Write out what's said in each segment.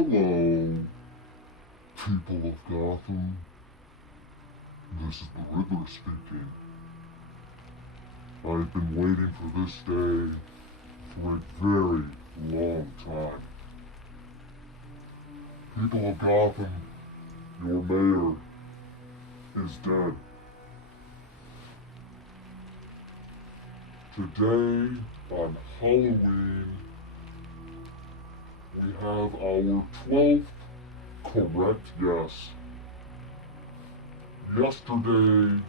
Hello, people of Gotham. This is the Riddler speaking. I've been waiting for this day for a very long time. People of Gotham, your mayor is dead. Today, on Halloween, we have our 12th correct guess. Yesterday,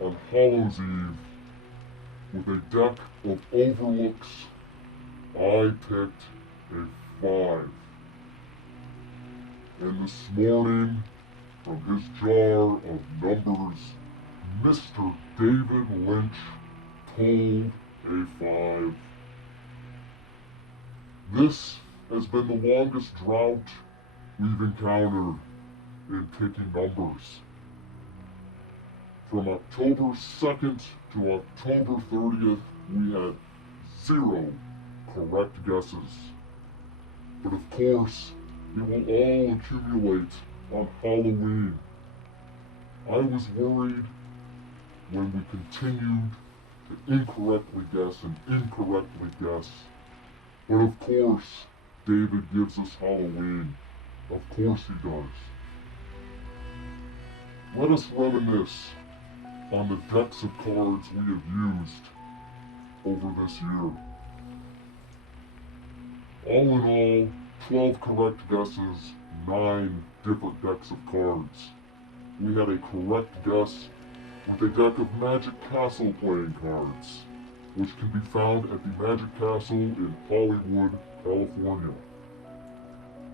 on Hallows Eve, with a deck of overlooks, I picked a 5. And this morning, from his jar of numbers, Mr. David Lynch pulled a 5. This has been the longest drought we've encountered in picking numbers. From October 2nd to October 30th, we had 0 correct guesses. But of course, it will all accumulate on Halloween. I was worried when we continued to incorrectly guess and incorrectly guess. But of course, David gives us Halloween. Of course he does. Let us reminisce on the decks of cards we have used over this year. All in all, 12 correct guesses, 9 different decks of cards. We had a correct guess with a deck of Magic Castle playing cards, which can be found at the Magic Castle in Hollywood, California.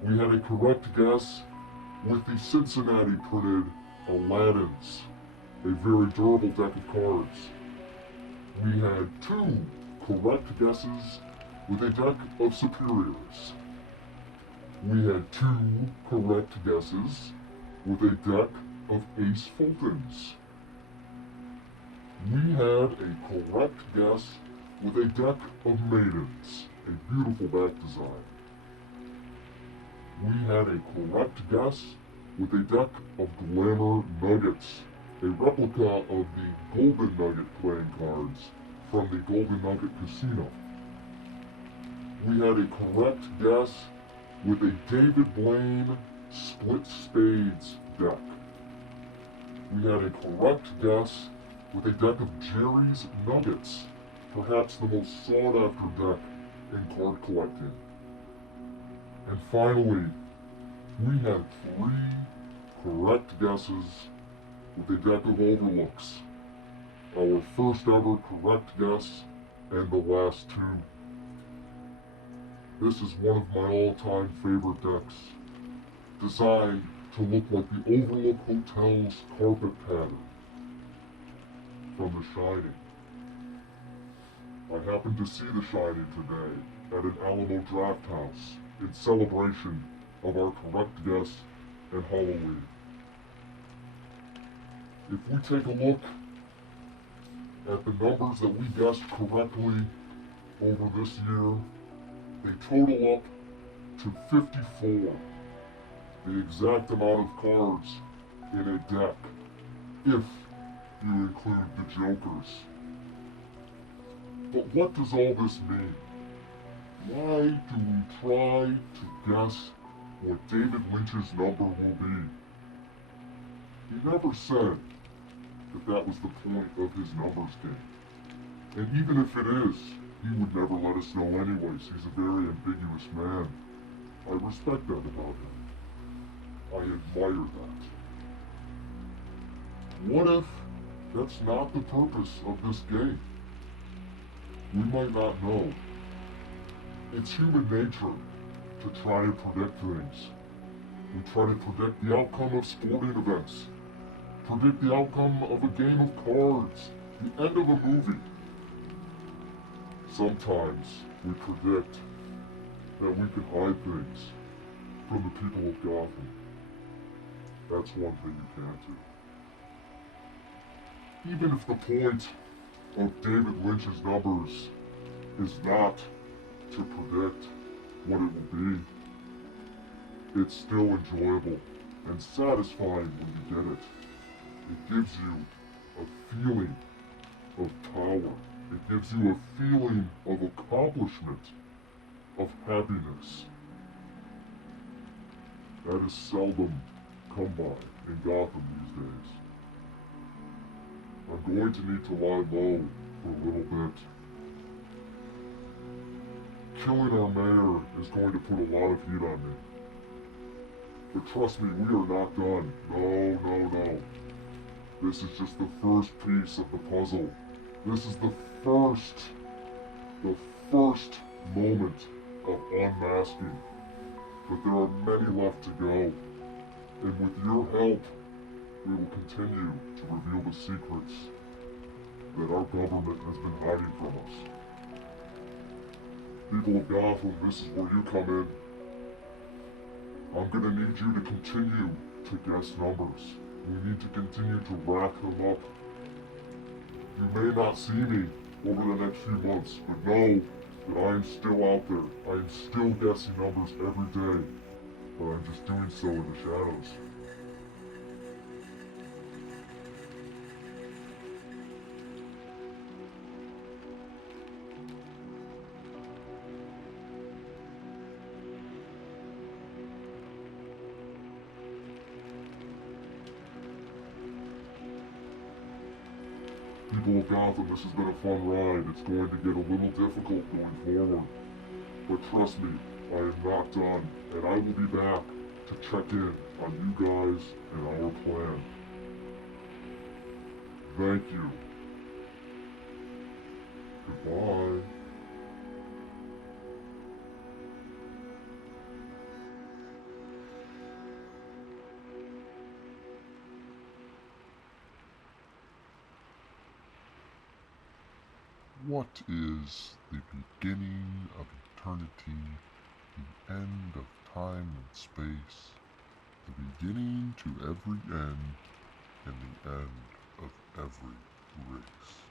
We had a correct guess with the Cincinnati printed Aladdins, a very durable deck of cards. We had 2 correct guesses with a deck of Superiors. We had 2 correct guesses with a deck of Ace Fultons. We had a correct guess with a deck of Maidens, a beautiful back design. We had a correct guess with a deck of Glamour Nuggets, a replica of the Golden Nugget playing cards from the Golden Nugget Casino. We had a correct guess with a David Blaine Split Spades deck. We had a correct guess with a deck of Jerry's Nuggets, perhaps the most sought-after deck in card collecting. And finally, we had 3 correct guesses with a deck of Overlooks, our first ever correct guess and the last 2. This is one of my all-time favorite decks, designed to look like the Overlook Hotel's carpet pattern from The Shining. I happened to see The Shining today at an Alamo Draft House in celebration of our correct guess and Halloween. If we take a look at the numbers that we guessed correctly over this year, they total up to 54, the exact amount of cards in a deck, if you include the Jokers. But what does all this mean? Why do we try to guess what David Lynch's number will be? He never said that was the point of his numbers game. And even if it is, he would never let us know anyways. He's a very ambiguous man. I respect that about him. I admire that. What if that's not the purpose of this game? We might not know. It's human nature to try to predict things. We try to predict the outcome of sporting events, predict the outcome of a game of cards, the end of a movie. Sometimes we predict that we can hide things from the people of Gotham. That's one thing you can't do. Even if the point of David Lynch's numbers is not to predict what it will be, it's still enjoyable and satisfying when you get it. It gives you a feeling of power. It gives you a feeling of accomplishment, of happiness. That is seldom come by in Gotham these days. I'm going to need to lie low for a little bit. Killing our mayor is going to put a lot of heat on me. But trust me, we are not done. No. This is just the first piece of the puzzle. This is the first moment of unmasking. But there are many left to go. And with your help, we will continue to reveal the secrets that our government has been hiding from us. People of Gotham, this is where you come in. I'm gonna need you to continue to guess numbers. We need to continue to rack them up. You may not see me over the next few months, but know that I am still out there. I am still guessing numbers every day, but I'm just doing so in the shadows. People of Gotham, this has been a fun ride. It's going to get a little difficult going forward. But trust me, I am not done, and I will be back to check in on you guys and our plan. Thank you. Goodbye. What is the beginning of eternity, the end of time and space, the beginning to every end, and the end of every race?